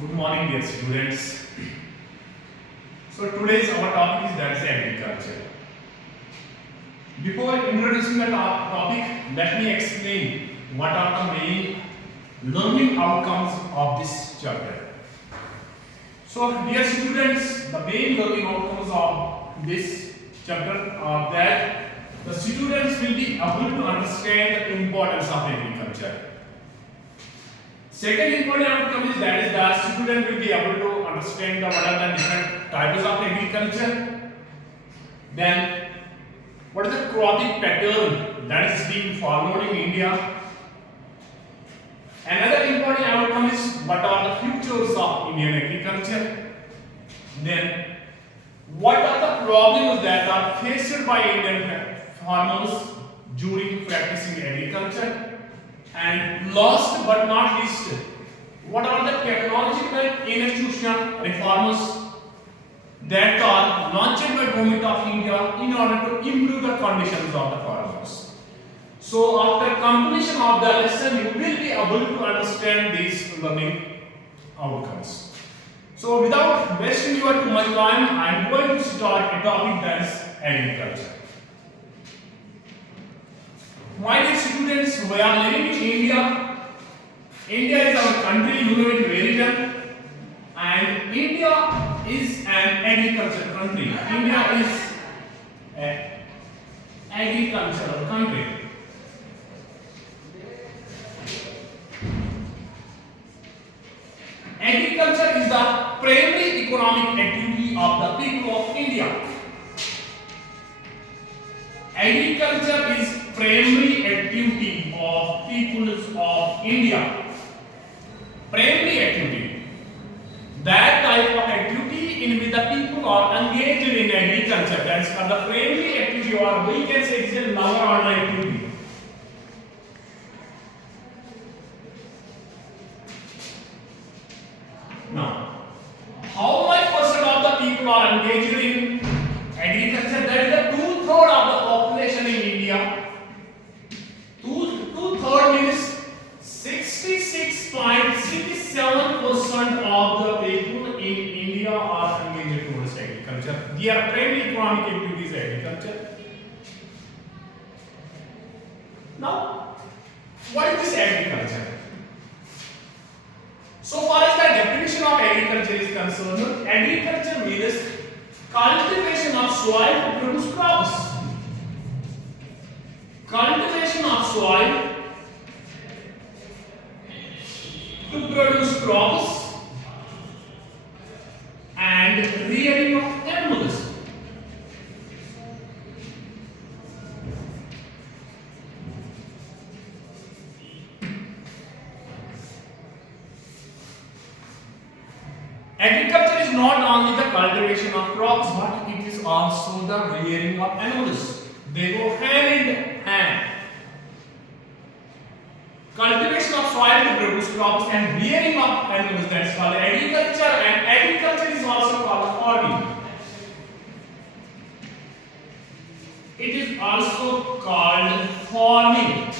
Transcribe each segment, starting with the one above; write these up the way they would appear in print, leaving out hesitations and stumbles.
Good morning, dear students. So today's our topic is that is agriculture. Before introducing the topic, let me explain what are the main learning outcomes of this chapter. So, dear students, the main learning outcomes of this chapter are that the students will be able to understand the importance of agriculture. Second important outcome is that the student will be able to understand what are the different types of agriculture. Then, what is the cropping pattern that is being followed in India? Another important outcome is what are the futures of Indian agriculture. Then, what are the problems that are faced by Indian farmers during practicing agriculture? And last but not least, what are the technological institutional reforms that are launched by Government of India in order to improve the conditions of the farmers? So after completion of the lesson, you will be able to understand these learning outcomes. So without wasting your too much time, I am going to start a topic that is agriculture. My dear students, we are living in India. India is our country, you know it very well. And India is an agricultural country. India is an agricultural country. Agriculture is the primary economic activity of the people of India. Agriculture is primary activity of peoples of India. Primary activity. That type of activity in which the people are engaged in agriculture. That is called the primary activity, or we can say it's a lower order activity. Now, how much percent of the people are engaged in agriculture? That is the 2/3 of the population in India. Two-thirds means 66.67% of the people in India are engaged towards agriculture. Their primary economic activity is agriculture. Now, what is this agriculture? So far as the definition of agriculture is concerned, agriculture means cultivation of soil to produce crops. Cultivation of soil to produce crops and rearing of animals. Agriculture is not only the cultivation of crops, but it is also the rearing of animals. They go hand in hand. Cultivation of soil to produce crops and rearing of animals, that is called agriculture, and agriculture is also called farming. It is also called farming.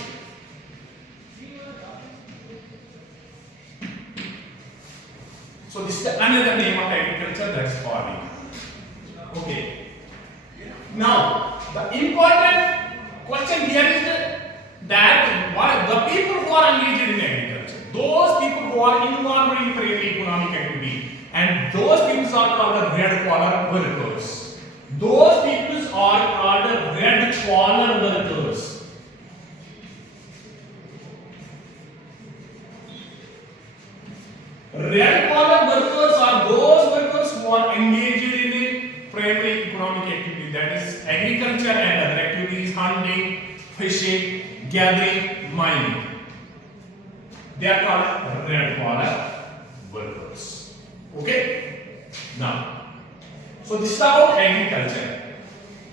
So this is another name of agriculture, that is farming. Okay. Now, the important question here is that why the people who are engaged in agriculture, those people who are involved in primary economic activity, and those people are called the red collar workers. Those people are called the red collar workers. Red collar workers are those workers who are engaged in primary economic activity, that is agriculture and other activities, hunting, fishing, gathering, mining. They are called red collar workers. Okay? Now, so this is about agriculture.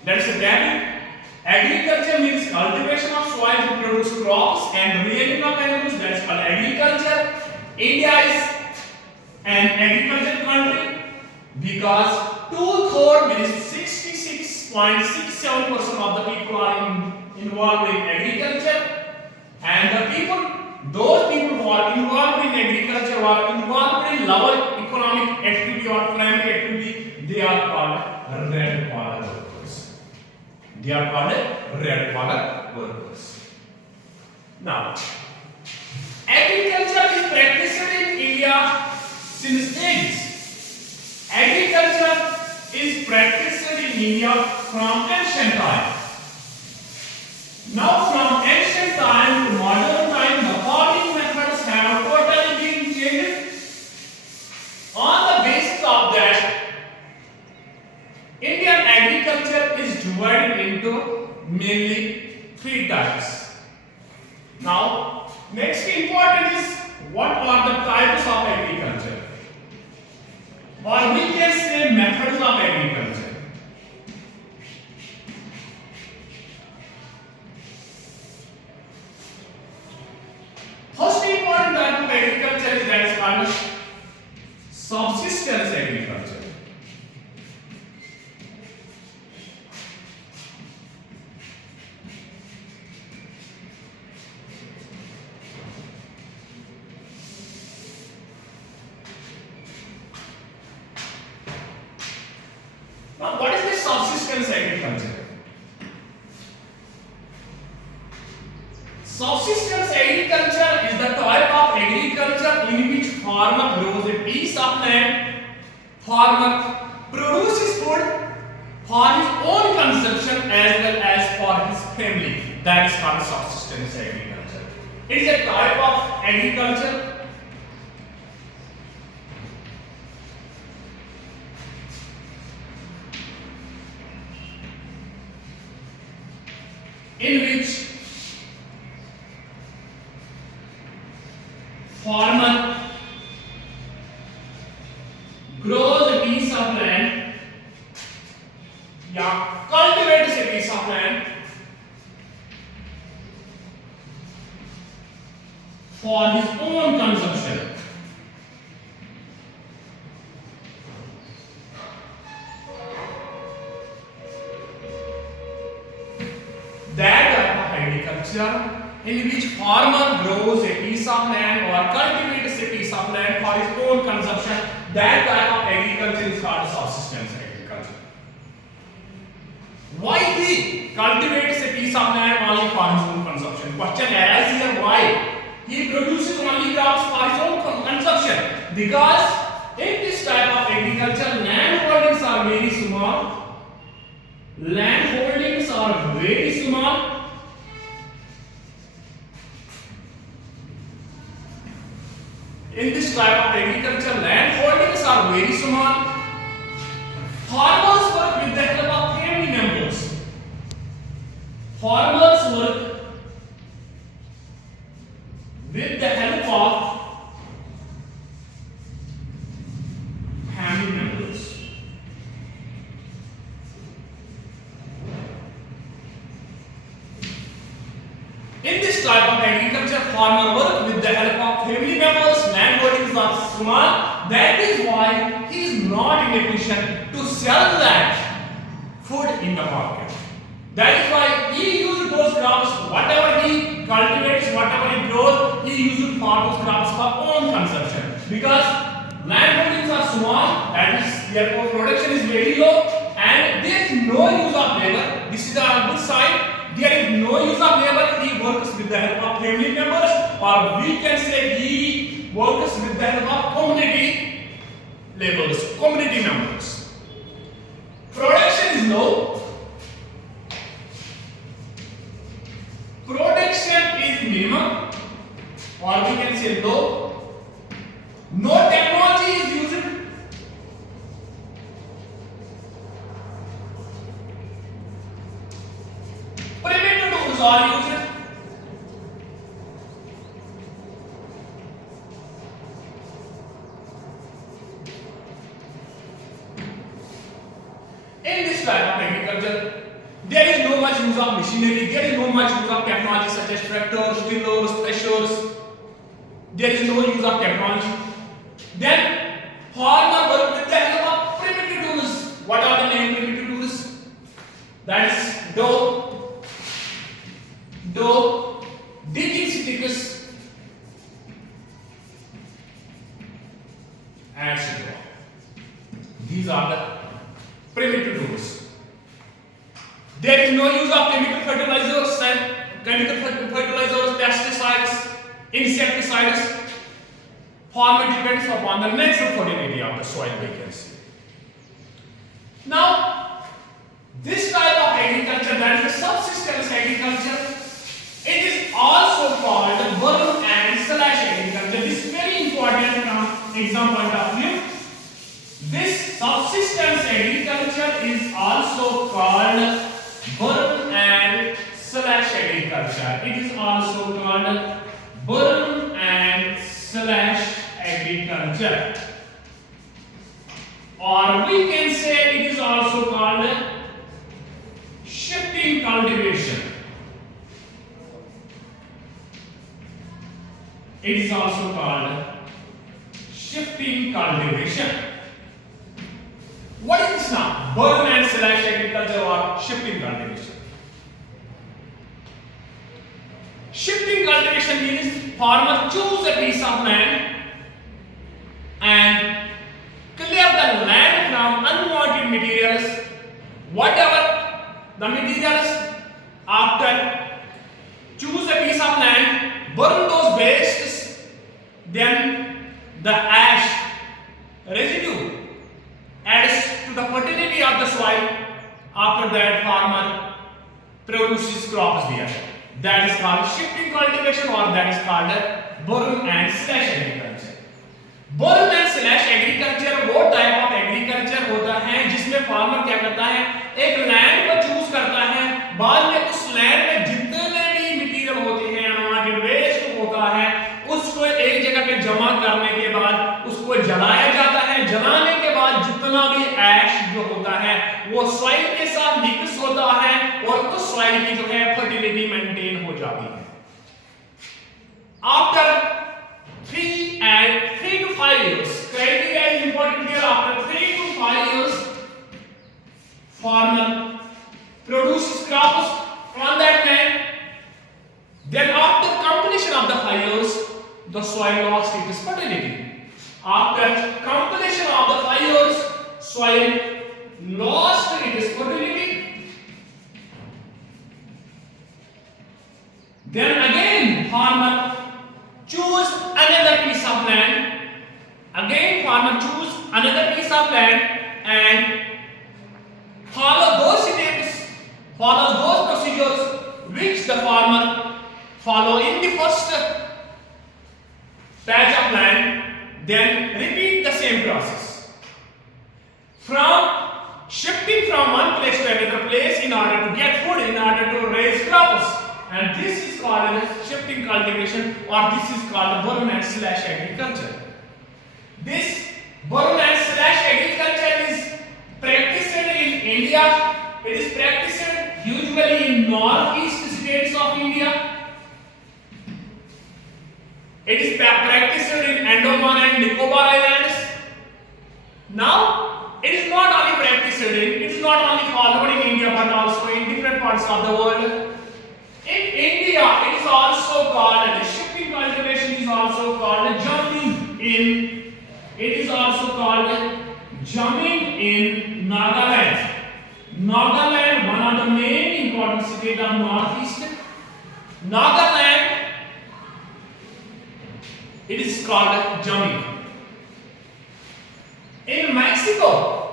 Let's again. Agriculture means cultivation of soil to produce crops and rearing of animals. That's called agriculture. India is an agricultural country because 2/3 means 66.67% of the people are involved in agriculture, and the people, those people who are involved in agriculture, who are involved in lower economic activity or primary activity, they are called red collar workers. They are called red collar workers. Now, agriculture is practiced in India since ages. Agriculture is practiced in India from ancient time. Now, from ancient time to modern time, the farming methods have totally been changed. On the basis of that, Indian agriculture is divided into mainly three types. Now, next important is what are the types of agriculture, or we can say methods of agriculture. First important type of agriculture is that is called subsistence agriculture. Now, what is this subsistence agriculture? Subsistence agriculture is the type of agriculture in which farmer grows a piece of land, farmer produces food for his own consumption as well as for his family. That is called subsistence agriculture. It is a type of agriculture in which farmer grows a piece of land, cultivates a piece of land for his own consumption. That type of agriculture in which farmer grows a piece of land or cultivates a piece of land for his own consumption, that type of agriculture is called subsistence agriculture. Why he cultivates a piece of land only for his own consumption? Question arises here, why? He produces only crops for his own consumption. Because in this type of agriculture, land holdings are very small. Land holdings are very small. In this type of agriculture, land holdings are very small. Farmers work with the help of family members. Farmers work with the help of family members. In this type of agriculture, farmer work with the help of family members. Land holdings are small. That is why he is not in a position to sell that food in the market. That is why he uses those crops, whatever he cultivates, whatever he grows, he uses for those crops for own consumption. Because land holdings are small, that is therefore production is very low, and there is no use of labor. This is the good side. There is no use of labor. He works with the help of family members, or we can say he works with the help of community laborers, community members. Production is low. Production is minimum, or we can say low. No technology is used. Primitive tools are used. In this type of agriculture, there is no much use of machinery, there is no much use of technology such as tractors, tillers, threshers. There is no use of technology. Then, farmer work with the help of primitive tools. What are the main primitive tools? That is digging sticks, etc. These are the primitive tools. There is no use of chemical fertilizers, pesticides, insecticides. Farmer depends upon the natural fertility of the soil, we can see. Now, this type of agriculture, that is the subsistence agriculture, it is also called burn and slash agriculture. This is very important from exam point of view. This subsistence agriculture is also called burn and slash agriculture. It is also called burn and slash agriculture. Or we can say it is also called shifting cultivation. It is also called shifting cultivation. What is this now? Burn and slash agriculture or shifting cultivation? Shifting cultivation means farmer choose a piece of land and clear the land from unwanted materials. Whatever the materials, after choose a piece of land, burn those wastes, then the ash residue adds to the fertility of the soil. After that, farmer produces crops there. That is called shifting cultivation or that is called burn and slash agriculture. burn and slash agriculture वो type of agriculture होता है जिसमें farmer क्या करता है, एक land को choose करता है, बाद में उस लैंड में जितने भी मटेरियल होते हैं, अनवांटेड वेस्ट होता है, उसको एक जगह पे जमा करने के बाद उसको जलाया जाता है। जलाने के बाद जितना भी ऐश जो होता है वो सॉइल के साथ मिक्स होता है और उस सॉइल की जो है फर्टिलिटी मेंटेन हो जाती है। After 3 to 5 years, criteria is important here. After 3 to 5 years, farmer produces crops on that land. Then after completion of the 5 years, the soil lost its fertility. After completion of the 5 years, soil lost its fertility. Then again farmer choose another piece of land. Again farmer choose another piece of land and follow those steps, follow those procedures which the farmer follow in the first patch of land. Then repeat the same process. From shifting from one place to another place in order to get food, in order to raise crops. And this is called shifting cultivation or this is called burn and slash agriculture. This burn and slash agriculture is practiced in India. It is practiced usually in northeast states of India. It is practiced in Andaman and Nicobar Islands. Now, it is not only practiced in, it is not only followed in India but also in different parts of the world. In India, it is also called, the shifting cultivation is also called jamming in, it is also called jamming in Nagaland. Nagaland, one of the main important states of northeast. Nagaland, it is called jamming. In Mexico,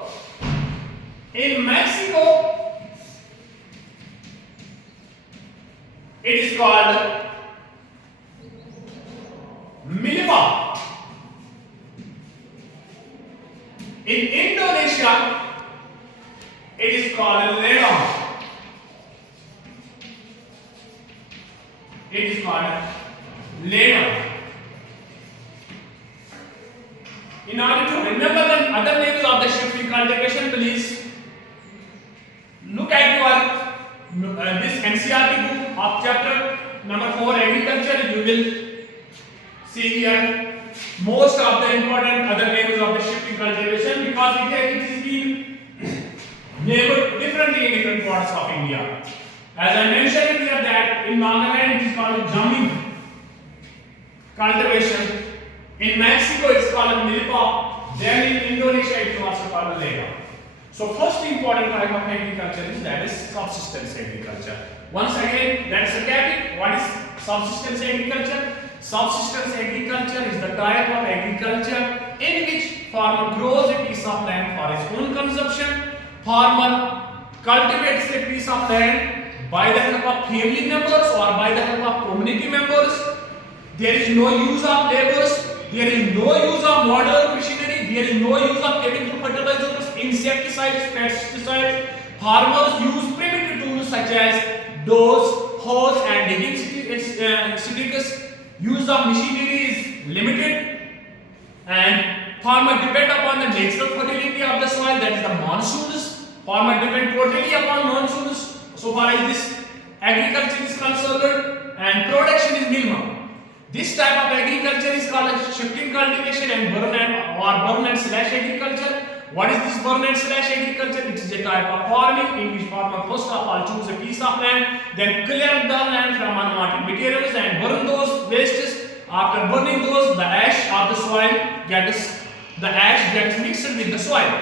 it is called milpa. In Indonesia, it is called ledong. It is called ledong. In order to remember the other names of the shifting cultivation, please look at your this Ncert book of chapter number 4 agriculture. You will see here most of the important other names of the shifting cultivation because it is being named differently in different parts of India. As I mentioned here that in Nagaland it is called jamming cultivation. In Mexico it's called milpa. Then in Indonesia it is also called ladang. So first important type of agriculture is that is subsistence agriculture. Once again, let's recap it. What is subsistence agriculture? Subsistence agriculture is the type of agriculture in which farmer grows a piece of land for his own consumption. Farmer cultivates a piece of land by the help of family members or by the help of community members. There is no use of laborers. There is no use of modern machinery. There is no use of chemical fertilizers, insecticides, pesticides. Farmers use primitive tools such as doors, hoes, and digging sticks. Use of machinery is limited, and farmers depend upon the natural fertility of the soil, that is the monsoons. Farmers depend totally upon monsoons so far as this agriculture is concerned, and production is minimum. This type of agriculture is called as shifting cultivation and burn and slash agriculture. What is this burn and slash agriculture? It is a type of farming in which farmer first of all choose a piece of land, then clear the land from unwanted materials and burn those wastes. After burning those, the ash of the soil gets mixed with the soil.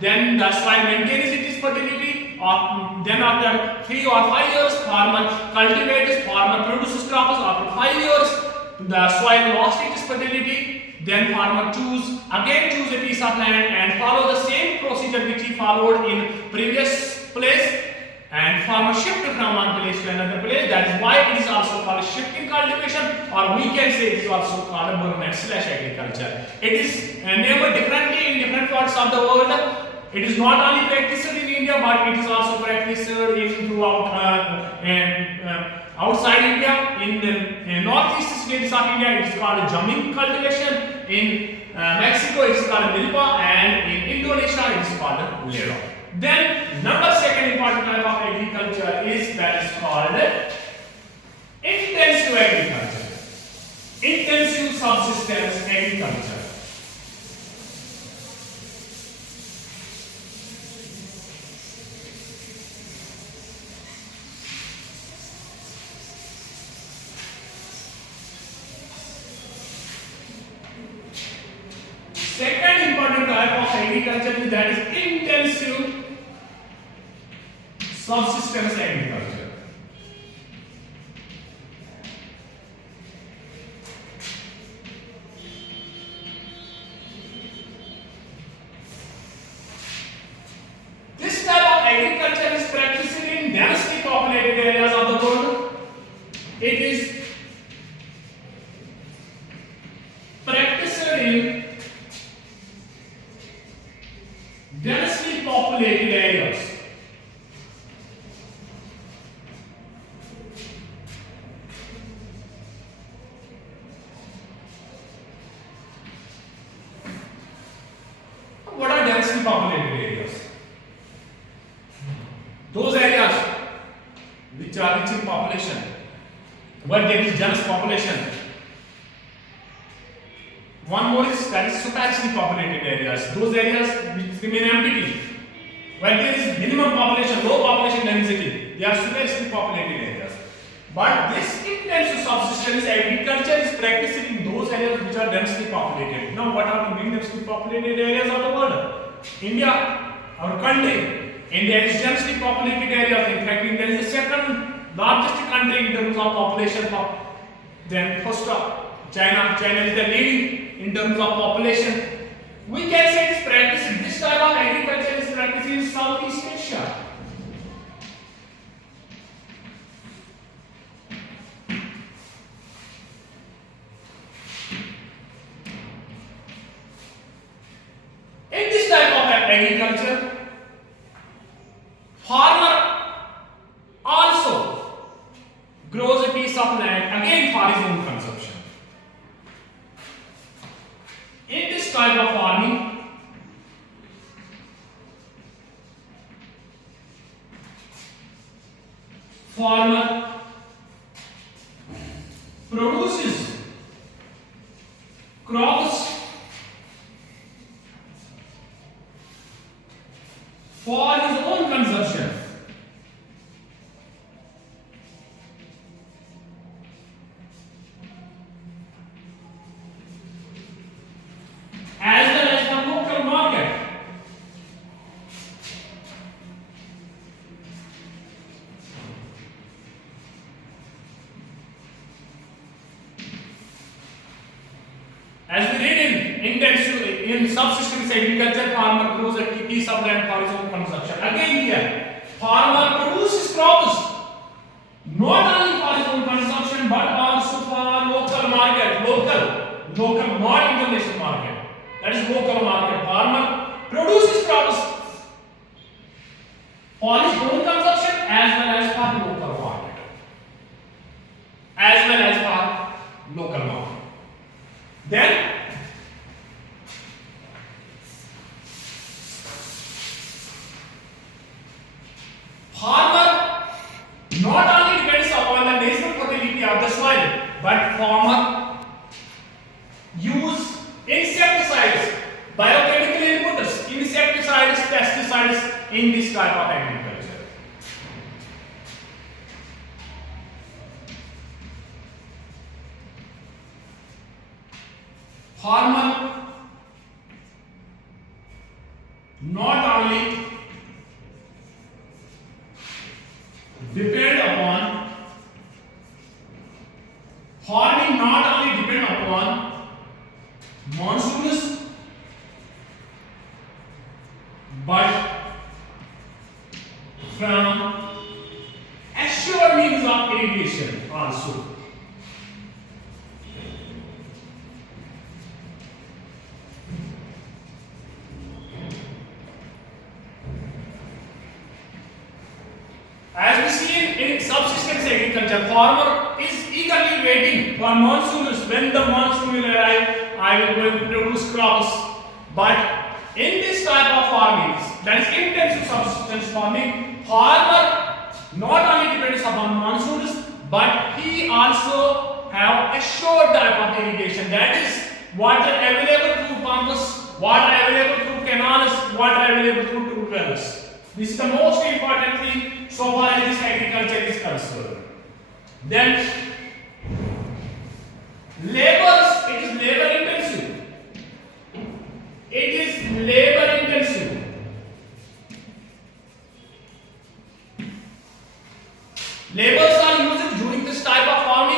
Then the soil maintains its fertility. Then after 3 or 5 years, farmer cultivates, farmer produces crops. After 5 years, the soil lost its fertility. Then farmer choose a piece of land and follow the same procedure which he followed in previous place, and farmer shift from one place to another place. That is why it is also called shifting cultivation, or we can say it is also called burn and slash agriculture. It is named differently in different parts of the world. It is not only practiced in India, but it is also practiced outside India. In the northeast states of India, it is called jamming cultivation. In Mexico, it is called milpa, and in Indonesia, it is called ladang. Then, second important type of agriculture is that is called intensive agriculture, intensive subsistence agriculture. Second important type of agriculture is that is intensive subsistence agriculture. This type of agriculture is practiced in densely populated areas of the world. It is practiced in densely populated areas. What are densely populated areas? Those areas which are rich in population, where there is dense population. One more is that is sparsely populated areas. Those areas which remain empty, where there is minimum population, low population density, they are sparsely populated areas. But this intensive subsistence agriculture is practiced in those areas which are densely populated. Now, what are the main densely populated areas of the world? India, our country. India is densely populated area. In fact, India is the second largest country in terms of population. Then first China. China is the leading in terms of population. We can say it's practiced. This type of agriculture is practiced in Southeast Asia. In this type of agriculture, farmer also grows a piece of land again for his own consumption. In this type of farming, farmer produces crops for his own consumption. As well as for local in subsistence agriculture, farmer grows a piece of land for his own consumption. Again here, farmer produces crops not only for his own consumption but also for local market, local, not international market. That is local market. Farmer produces crops for his own consumption as well as for local market. As well as for local market. Then farmer not only depends upon the natural fertility of the soil, but farmer use insecticides, biochemical inputs, insecticides, pesticides in this type of agriculture. Farmer not only depend upon farming not only depend upon monsoons but from assured means of irrigation also. As we see in subsistence agriculture, farmer is eagerly waiting for monsoons. When the monsoon will arrive, I will going to produce crops. But in this type of farming, that is intensive subsistence farming, farmer not only depends upon monsoons, but he also have assured type of irrigation. That is water available through pumps, water available through canals, water available through wells. This is the most important thing so far as this agriculture is concerned. Then labors, it is labor intensive. It is labor